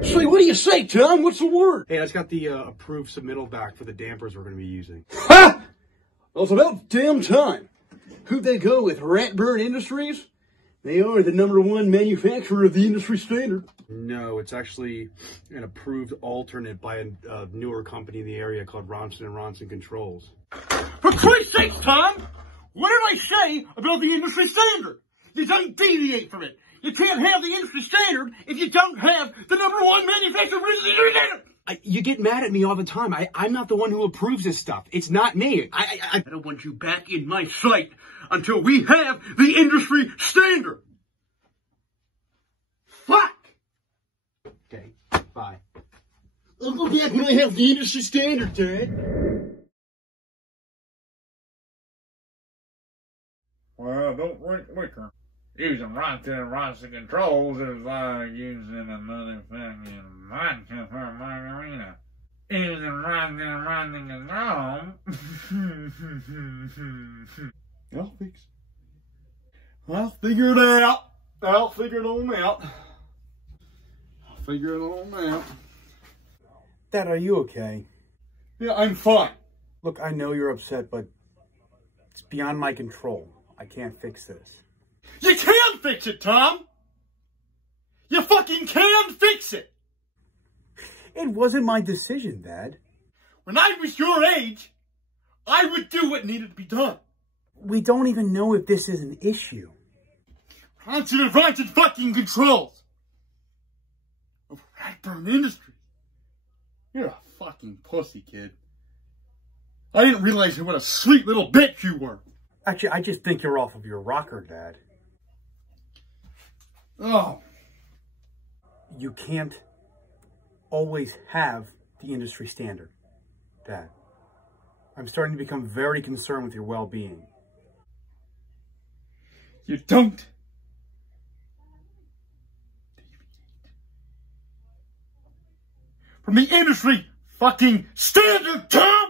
Say, what do you say, Tom? What's the word? Hey, I just got the approved submittal back for the dampers we're going to be using. Ha! Well, it's about damn time. Who'd they go with? Ratburn Industries? They are the #1 manufacturer of the industry standard. No, it's actually an approved alternate by a newer company in the area called Ronson & Ronson Controls. For Christ's sakes, Tom! What did I say about the industry standard? You don't deviate from it. You can't have the industry standard if you don't have the #1 manufacturer of the industry standard. You get mad at me all the time. I'm not the one who approves this stuff. It's not me. I don't want you back in my sight until we have the industry standard. Fuck! Okay, bye. I'll go back when I have the industry standard, Dad. Well, don't drink liquor. Using Ronson & Ronson Controls is like using a motherfucking vodka for a margarita. Using Ronson & Ronson Controls. I'll fix it. I'll figure it out. I'll figure it on out. I'll figure it on out. Dad, are you okay? Yeah, I'm fine. Look, I know you're upset, but it's beyond my control. I can't fix this. You can fix it, Tom! You fucking can fix it! It wasn't my decision, Dad. When I was your age, I would do what needed to be done. We don't even know if this is an issue. Ronson & Ronson fucking Controls of Ratburn Industries. You're a fucking pussy, kid. I didn't realize what a sweet little bitch you were. Actually, I just think you're off of your rocker, Dad. Oh. You can't always have the industry standard, Dad. I'm starting to become very concerned with your well-being. You don't from the industry fucking standard, Tom!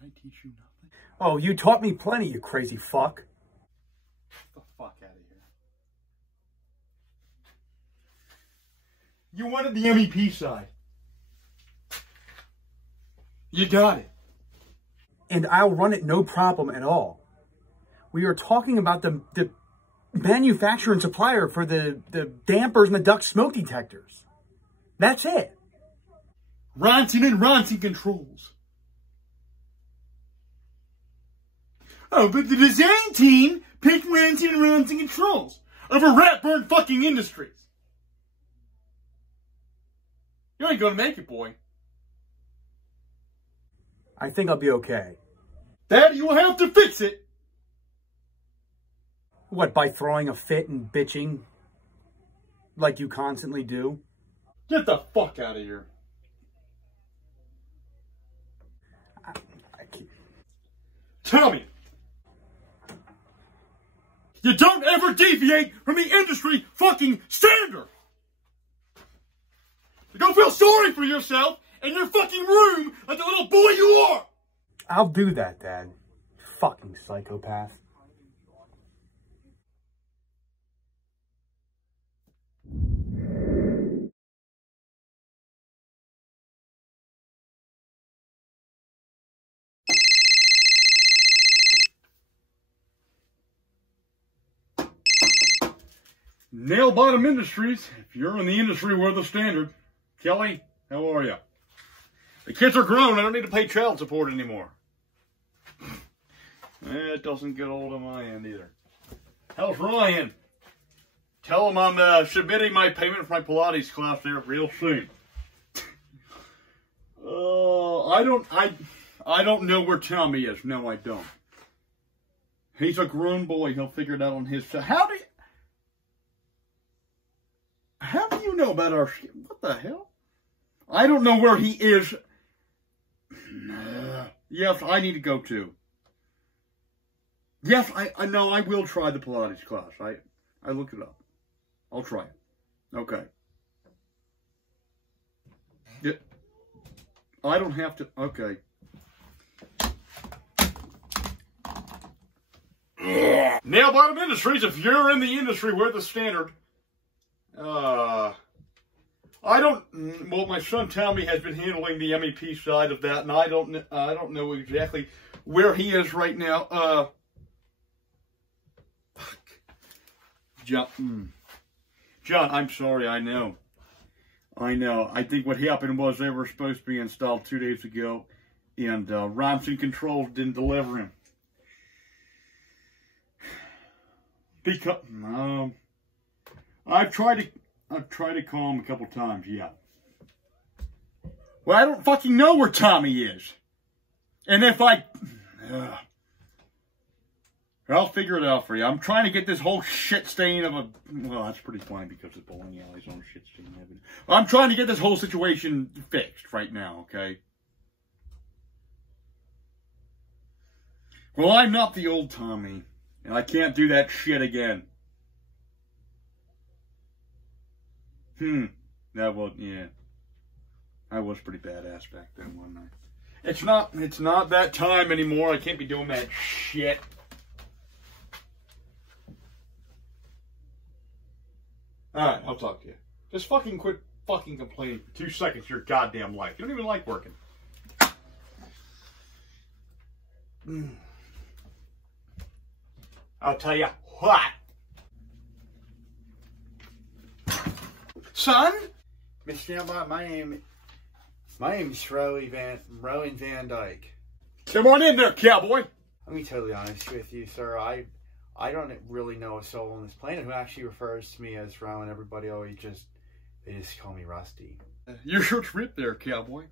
Did I teach you nothing? Oh, you taught me plenty, you crazy fuck. Get the fuck out of here. You wanted the MEP side. You got it. And I'll run it no problem at all. We are talking about the manufacturer and supplier for the dampers and the duct smoke detectors. That's it. Ronson & Ronson Controls. Oh, but the design team picked Ronson & Ronson Controls over Ratburn fucking Industries. You ain't gonna make it, boy. I think I'll be okay. Dad, you'll have to fix it. What, by throwing a fit and bitching like you constantly do? Get the fuck out of here. I can't. Tell me. You don't ever deviate from the industry fucking standard. You don't feel sorry for yourself in your fucking room like the little boy you are. I'll do that, Dad. Fucking psychopath. Nailbottom Industries, if you're in the industry, we're the standard. Kelly, how are you? The kids are grown. I don't need to pay child support anymore. It doesn't get old on my end either. How's Ryan? Tell him I'm submitting my payment for my Pilates class there real soon. I don't know where Tommy is. No, I don't. He's a grown boy. He'll figure it out on his side. How do you know about our... What the hell? I don't know where he is. Yes, I need to go too. Yes, I know I will try the Pilates class. I looked it up. I'll try it. Okay. Yeah. I don't have to... Okay. Nailbottom Industries, if you're in the industry, we're the standard. Well, my son Tommy has been handling the MEP side of that, and I don't know exactly where he is right now. John, I'm sorry, I know. I think what happened was they were supposed to be installed 2 days ago, and Ronson Controls didn't deliver him. Because I've tried to call him a couple times, yeah. Well, I don't fucking know where Tommy is. And if I'll figure it out for you. I'm trying to get this whole shit stain of a... Well, that's pretty fine because the bowling alley's on shit stain heaven. I'm trying to get this whole situation fixed right now, okay? Well, I'm not the old Tommy. And I can't do that shit again. Yeah. I was pretty badass back then, wasn't I? It's not that time anymore. I can't be doing that shit. Alright, I'll talk to you. Just fucking quit fucking complaining for 2 seconds of your goddamn life. You don't even like working. I'll tell you what. Son? Mr. Nailbottom, my name's Rowan Van Dyke. Come on in there, cowboy. Let me be totally honest with you, sir. I don't really know a soul on this planet who actually refers to me as Rowan. Everybody always they just call me Rusty. You're sure trip there, cowboy.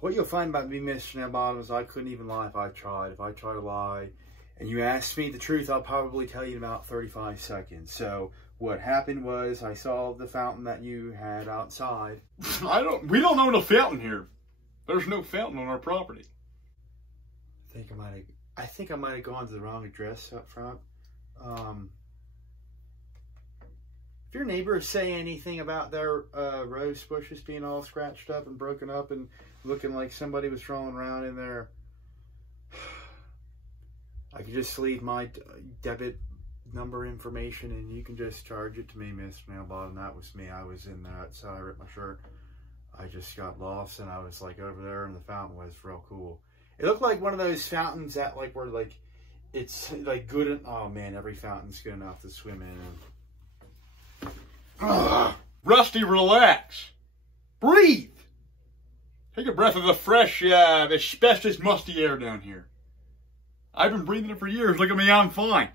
What you'll find about me, Mr. Nailbottom, is I couldn't even lie if I tried. If I try to lie and you ask me the truth, I'll probably tell you in about 35 seconds. So what happened was I saw the fountain that you had outside. We don't own a fountain here. There's no fountain on our property. I think I might have gone to the wrong address up front. If your neighbors say anything about their rose bushes being all scratched up and broken up and looking like somebody was rolling around in there, I could just leave my debit number information and you can just charge it to me, Mr. Nailbottom. That was me. I was in that, so I ripped my shirt. I just got lost and I was like over there and the fountain was real cool. It looked like one of those fountains that like were like, it's like good. Oh man, every fountain's good enough to swim in. Rusty, relax. Breathe. Take a breath of the fresh, asbestos, musty air down here. I've been breathing it for years. Look at me, I'm fine.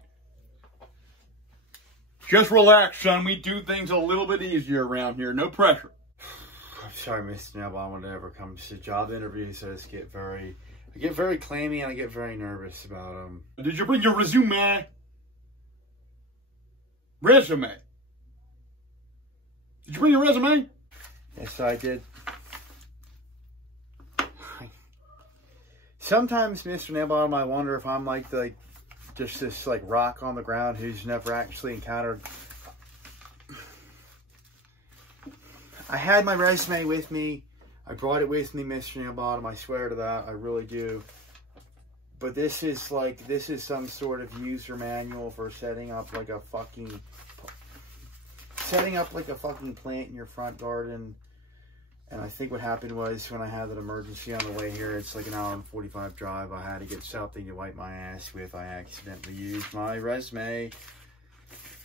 Just relax, son. We do things a little bit easier around here. No pressure. I'm sorry, Mr. Nailbottom, whenever it comes to job interviews, I get very clammy and I get very nervous about them. Did you bring your resume? Resume? Did you bring your resume? Yes, I did. Sometimes, Mr. Nailbottom, I wonder if I'm like just this like rock on the ground who's never actually encountered. I had my resume with me. I brought it with me, Mr. Nailbottom. I swear to that, I really do. But this is some sort of user manual for setting up like a fucking plant in your front garden. And I think what happened was when I had that emergency on the way here, it's like an hour and 45 drive. I had to get something to wipe my ass with. I accidentally used my resume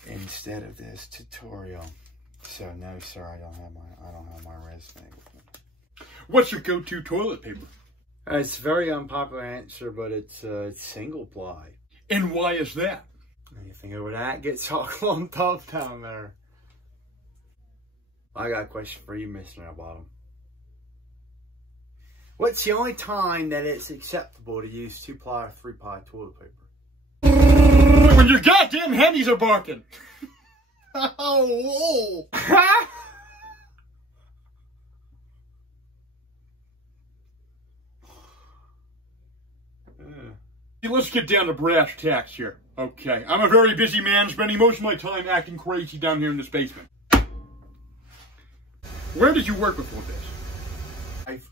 instead of this tutorial. So no, sir, I don't have my resume with me. What's your go-to toilet paper? It's a very unpopular answer, but it's single ply. And why is that? Anything over that gets all clumped up down there. I got a question for you, Mr. Nailbottom. What's the only time that it's acceptable to use 2-ply or 3-ply toilet paper? When your goddamn hendies are barking. Oh, Let's get down to brass tacks here. Okay, I'm a very busy man, spending most of my time acting crazy down here in this basement. Where did you work before this? I've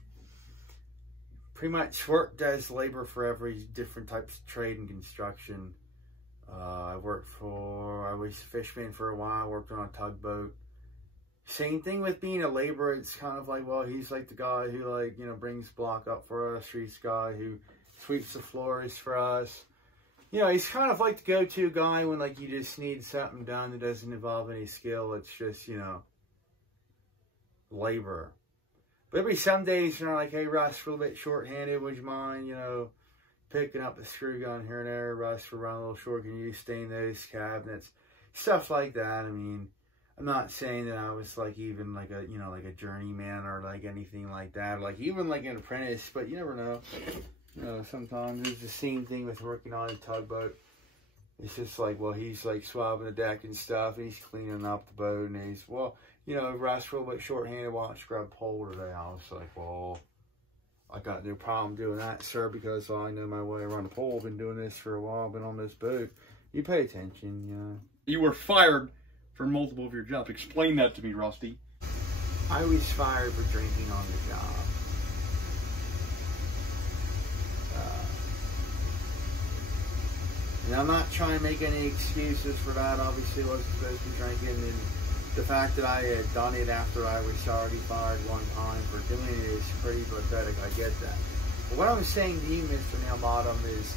pretty much worked as labor for every different type of trade and construction. I was a fisherman for a while, worked on a tugboat. Same thing with being a laborer. It's kind of like, well, he's like the guy who, like, you know, brings block up for us. He's the guy who sweeps the floors for us. You know, he's kind of like the go-to guy when, like, you just need something done that doesn't involve any skill. It's just, you know, labor. But every some days, you know, like, hey, Russ, we're a little bit short-handed. Would you mind, you know, picking up the screw gun here and there? Russ, we're running a little short. Can you stain those cabinets? Stuff like that. I mean, I'm not saying that I was, like, even, like, a, you know, like a journeyman or, like, anything like that. Like, even, like, an apprentice. But you never know. You know, sometimes it's the same thing with working on a tugboat. It's just like, well, he's like swabbing the deck and stuff, and he's cleaning up the boat, and he's, well, you know, Russ, a little bit short-handed, why don't you grab a pole today? I was like, well, I got no problem doing that, sir, because I know my way around the pole. I've been doing this for a while, I've been on this boat. You pay attention, you know. You were fired for multiple of your jobs. Explain that to me, Rusty. I was fired for drinking on the job. And I'm not trying to make any excuses for that. Obviously, I wasn't supposed to be drinking. And the fact that I had done it after I was already fired one time for doing it is pretty pathetic. I get that. But what I'm saying to you, Mr. Nailbottom, is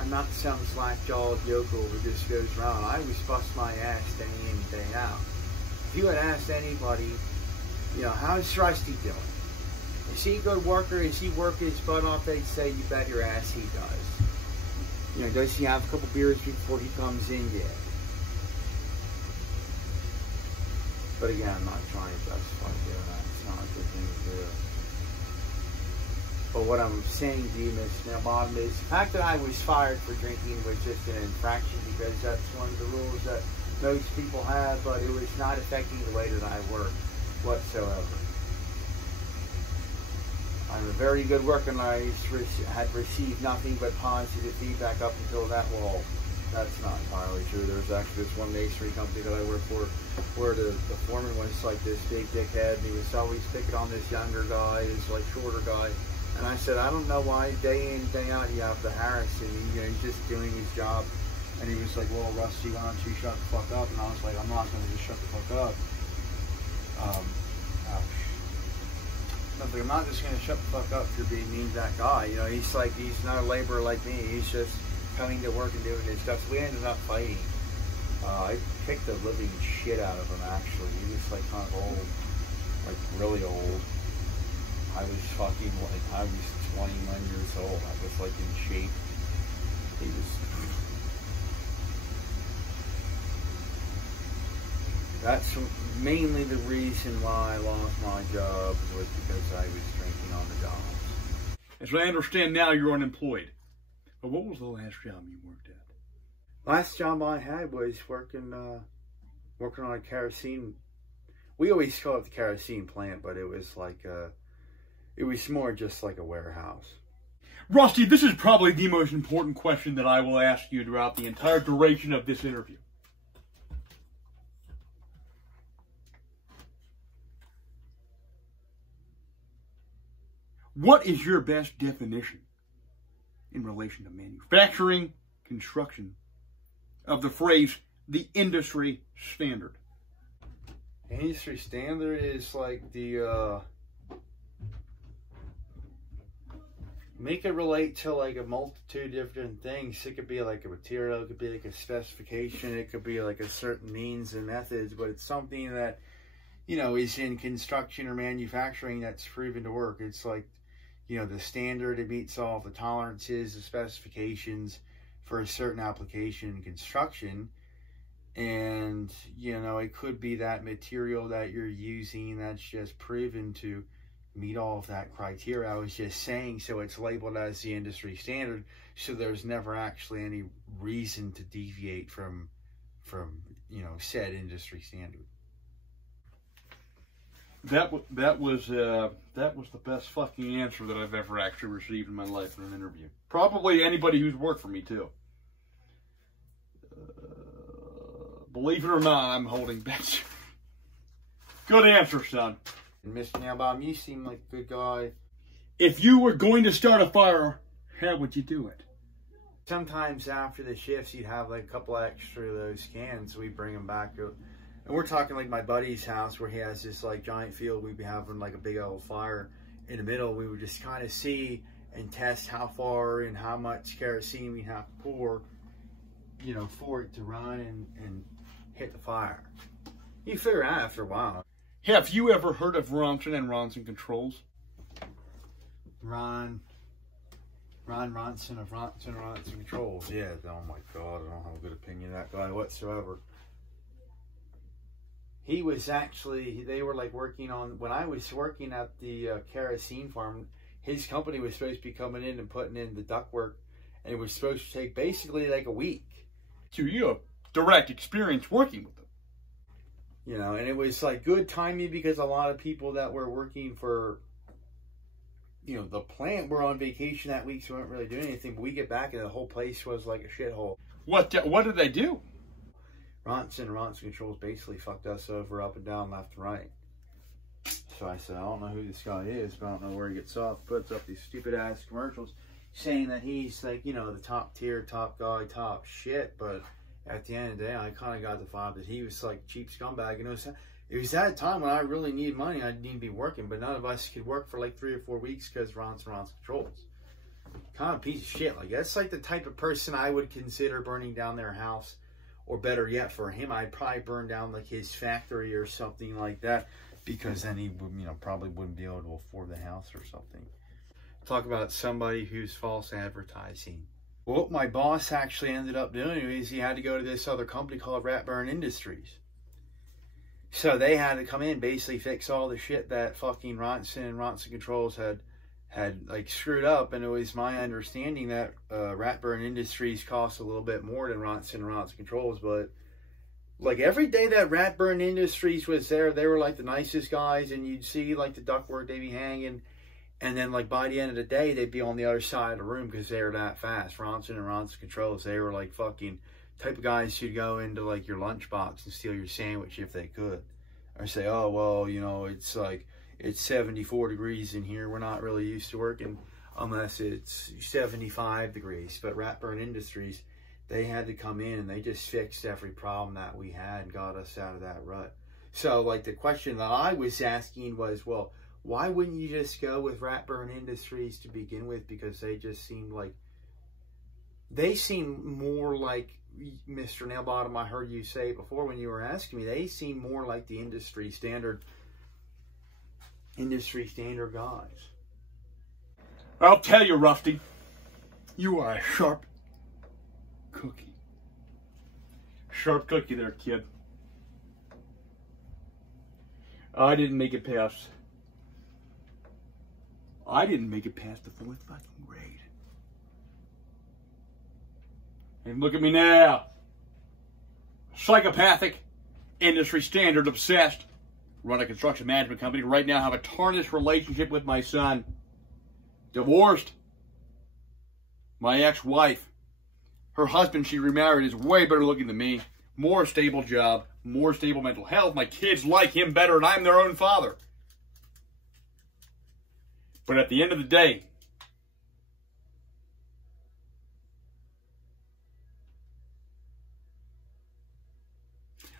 I'm not some slack-jawed yokel who just goes around. I always bust my ass day in, day out. If you had asked anybody, you know, how's Rusty doing? Is he a good worker? Is he working his butt off? They'd say, you bet your ass he does. You know, does he have a couple beers before he comes in? Yeah. But again, I'm not trying to justify doing that. It's not a good thing to do. But what I'm saying to you, Mr. Nailbottom, is the fact that I was fired for drinking was just an infraction, because that's one of the rules that most people have, but it was not affecting the way that I work whatsoever. I'm a very good worker, and I had received nothing but positive feedback up until that. Well, that's not entirely true. There's actually this one masonry company that I work for where the foreman was like this big dickhead, and he was always picking on this younger guy, this like shorter guy. And I said, I don't know why day in, day out you have to harass him. You know, he's just doing his job. And he was like, well, Rusty, why don't you shut the fuck up? And I was like, I'm not going to just shut the fuck up. I'm not just going to shut the fuck up for being mean to that guy. You know, he's like, he's not a laborer like me. He's just coming to work and doing his stuff. So we ended up fighting. I kicked the living shit out of him, actually. He was like kind of old, like really old. I was fucking, like, I was 21 years old. I was like in shape. He was... That's mainly the reason why I lost my job, was because I was drinking on the job. As I understand now, you're unemployed. But what was the last job you worked at? Last job I had was working on a kerosene. We always call it the kerosene plant, but it was like it was more just like a warehouse. Rusty, this is probably the most important question that I will ask you throughout the entire duration of this interview. What is your best definition in relation to manufacturing, construction, of the phrase, the industry standard? Industry standard is like the, make it relate to like a multitude of different things. It could be like a material, it could be like a specification, it could be like a certain means and methods, but it's something that, you know, is in construction or manufacturing that's proven to work. It's like, you know, the standard, it meets all the tolerances, the specifications for a certain application in construction. And, you know, it could be that material that you're using that's just proven to meet all of that criteria. I was just saying, so it's labeled as the industry standard, so there's never actually any reason to deviate from you know, said industry standard. That was the best fucking answer that I've ever actually received in my life in an interview. Probably anybody who's worked for me, too. Believe it or not, I'm holding back. Good answer, son. And Mr. Nailbottom, you seem like a good guy. If you were going to start a fire, how would you do it? Sometimes after the shifts, you'd have like a couple extra of those cans. So we bring them back. And we're talking like my buddy's house where he has this like giant field. We'd be having like a big old fire in the middle. We would just kind of see and test how far and how much kerosene we have to pour, you know, for it to run and hit the fire. You figure it out after a while. Have you ever heard of Ronson and Ronson Controls? Ronson of Ronson Controls. Yeah, oh my God, I don't have a good opinion of that guy whatsoever. He was actually, they were like working on, when I was working at the kerosene farm, his company was supposed to be coming in and putting in the ductwork, and it was supposed to take basically like a week. So you have direct experience working with them. You know, and it was like good timing because a lot of people that were working for, you know, the plant were on vacation that week, so we weren't really doing anything. But we get back and the whole place was like a shithole. What did they do? Ronson Controls basically fucked us over up and down, left and right. So I said, I don't know who this guy is, but I don't know where he gets off. Puts up these stupid ass commercials saying that he's like, you know, the top tier, top guy, top shit. But at the end of the day, I kind of got the vibe that he was like cheap scumbag. And it was that time when I really needed money. I need to be working, but none of us could work for like 3 or 4 weeks because Ronson Controls. Kind of piece of shit. Like, that's like the type of person I would consider burning down their house. Or better yet, for him, I'd probably burn down like his factory or something like that, because then he would, you know, probably wouldn't be able to afford the house or something. Talk about somebody who's false advertising. What my boss actually ended up doing is he had to go to this other company called Ratburn Industries. So they had to come in, basically fix all the shit that fucking Ronson and Ronson Controls had like screwed up. And it was my understanding that Ratburn Industries cost a little bit more than Ronson and Ronson Controls. But like every day that Ratburn Industries was there, they were like the nicest guys, and you'd see like the ductwork, they'd be hanging. And then like by the end of the day, they'd be on the other side of the room because they were that fast. Ronson and Ronson Controls, they were like fucking type of guys who'd go into like your lunchbox and steal your sandwich if they could. Or say, oh, well, you know, it's like, it's 74 degrees in here. We're not really used to working unless it's 75 degrees. But Ratburn Industries, they had to come in and they just fixed every problem that we had and got us out of that rut. So like the question that I was asking was, well, why wouldn't you just go with Ratburn Industries to begin with? Because they just seemed like, they seem more like, Mr. Nailbottom, I heard you say before when you were asking me, they seem more like the industry standard guys. I'll tell you, Rusty, you are a sharp cookie. Sharp cookie there, kid. I didn't make it past the 4th fucking grade. And look at me now. Psychopathic, industry standard obsessed. Run a construction management company. Right now have a tarnished relationship with my son. Divorced. My ex-wife. Her husband she remarried is way better looking than me. More stable job. More stable mental health. My kids like him better and I'm their own father. But at the end of the day,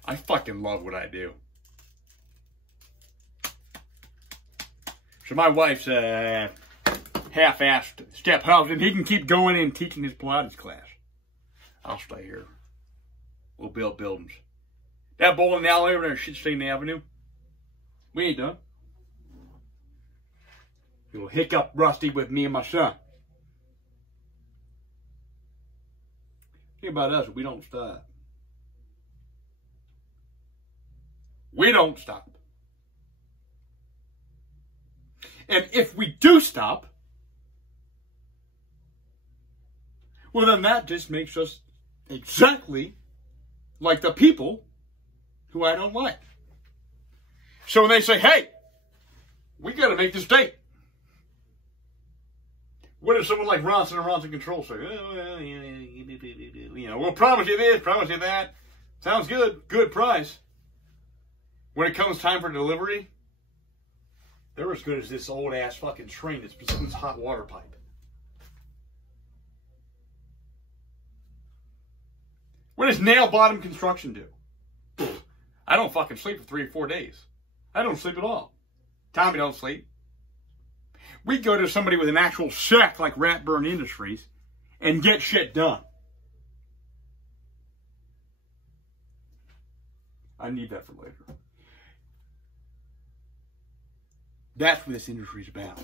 I fucking love what I do. So my wife's half-assed step-husband. He can keep going and teaching his Pilates class. I'll stay here. We'll build buildings. That bowling alley over there, Shitstain Avenue, we ain't done. You'll hiccup Rusty with me and my son. Think about us, we don't stop. We don't stop. And if we do stop, well, then that just makes us exactly like the people who I don't like. So when they say, hey, we got to make this date. What if someone like Ronson and Ronson Control say, oh, well, you know, we'll promise you this, promise you that. Sounds good, good price. When it comes time for delivery, they're as good as this old-ass fucking train that's someone's hot water pipe. What does Nailbottom Construction do? I don't fucking sleep for 3 or 4 days. I don't sleep at all. Tommy don't sleep. We go to somebody with an actual shack like Ratburn Industries and get shit done. I need that for later. That's what this industry's about.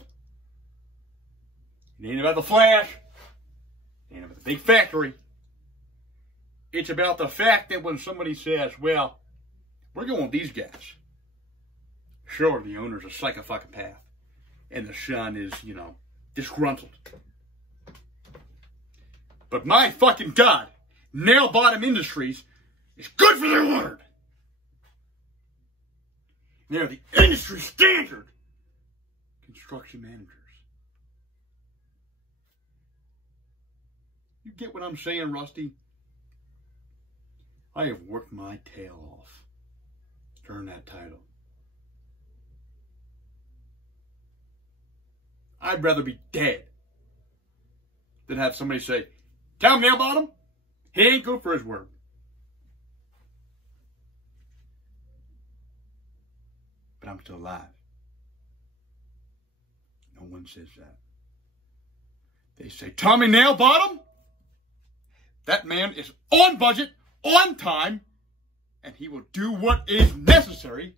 It ain't about the flash. It ain't about the big factory. It's about the fact that when somebody says, well, we're going with these guys. Sure, the owner's a psychopath. And the son is, you know, disgruntled. But my fucking God, Nailbottom Industries is good for their word. They're the industry standard construction managers. You get what I'm saying, Rusty? I have worked my tail off to earn that title. I'd rather be dead than have somebody say, tell him Nailbottom, he ain't good for his word. But I'm still alive. No one says that. They say, Tommy Nailbottom, that man is on budget, on time, and he will do what is necessary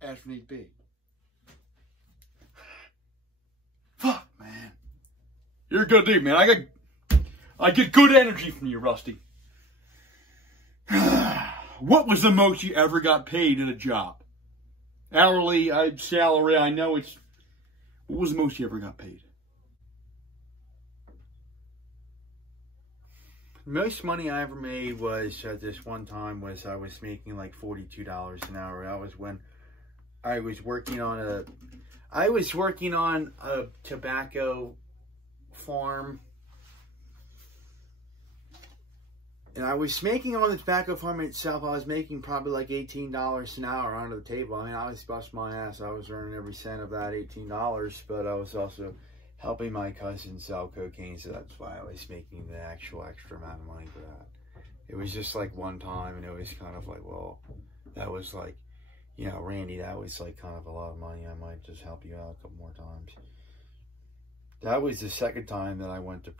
as need be. Fuck, man. You're a good dude, man. I get good energy from you, Rusty. What was the most you ever got paid in a job? Hourly, salary, I know it's... What was the most you ever got paid? Most money I ever made was, at this one time, was I was making like $42 an hour. That was when I was working on a tobacco farm. And I was making on the tobacco farm itself, I was making probably like $18 an hour under the table. I mean, I was busting my ass. I was earning every cent of that $18, but I was also helping my cousin sell cocaine, so that's why I was making the actual extra amount of money for that. It was just like one time, and it was kind of like, well, that was like, you know, Randy, that was like kind of a lot of money. I might just help you out a couple more times. That was the second time that I went to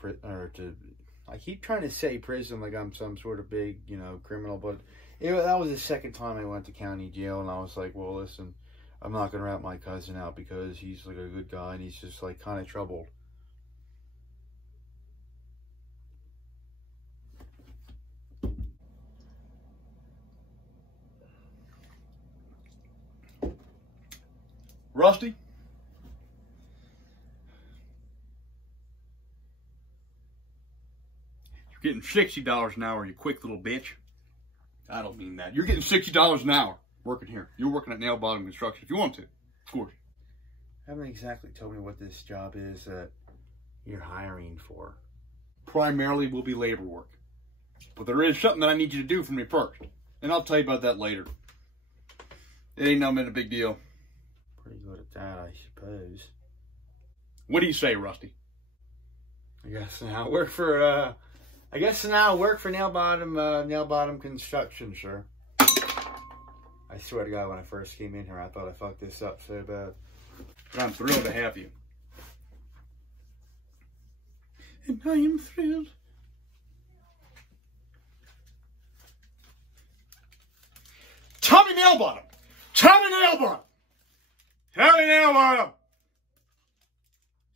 I keep trying to say prison like I'm some sort of big, you know, criminal, but that was the second time I went to county jail, and I was like, well, listen, I'm not going to rat my cousin out because he's like a good guy, and he's just like kind of troubled. Rusty? You're getting $60 an hour, you quick little bitch. I don't mean that. You're getting $60 an hour working here. You're working at Nailbottom Construction if you want to, of course. Haven't exactly told me what this job is that you're hiring for. Primarily will be labor work. But there is something that I need you to do for me first. And I'll tell you about that later. It ain't no been a big deal. Pretty good at that, I suppose. What do you say, Rusty? I guess now I work for Nailbottom Construction, sure. I swear to God, when I first came in here, I thought I fucked this up so bad. But I'm thrilled to have you. And I am thrilled. Tommy Nailbottom! Tommy Nailbottom! Tommy Nailbottom!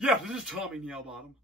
Yes, this is Tommy Nailbottom.